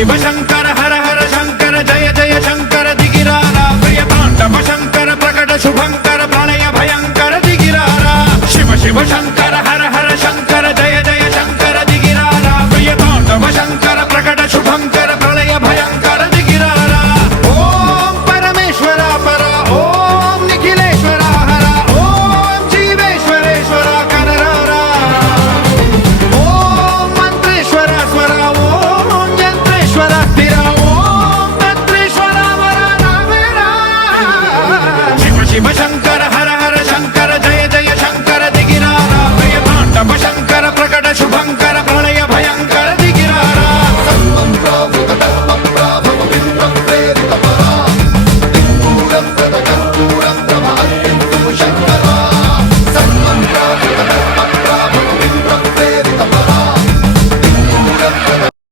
शिव शंकर हर हर शंकर जय जय शंकर दिगिरारा प्रिय तांडव शंकर प्रकट शुभंकर प्रणय भयंकर दिगिरारा शिव शिव शंकर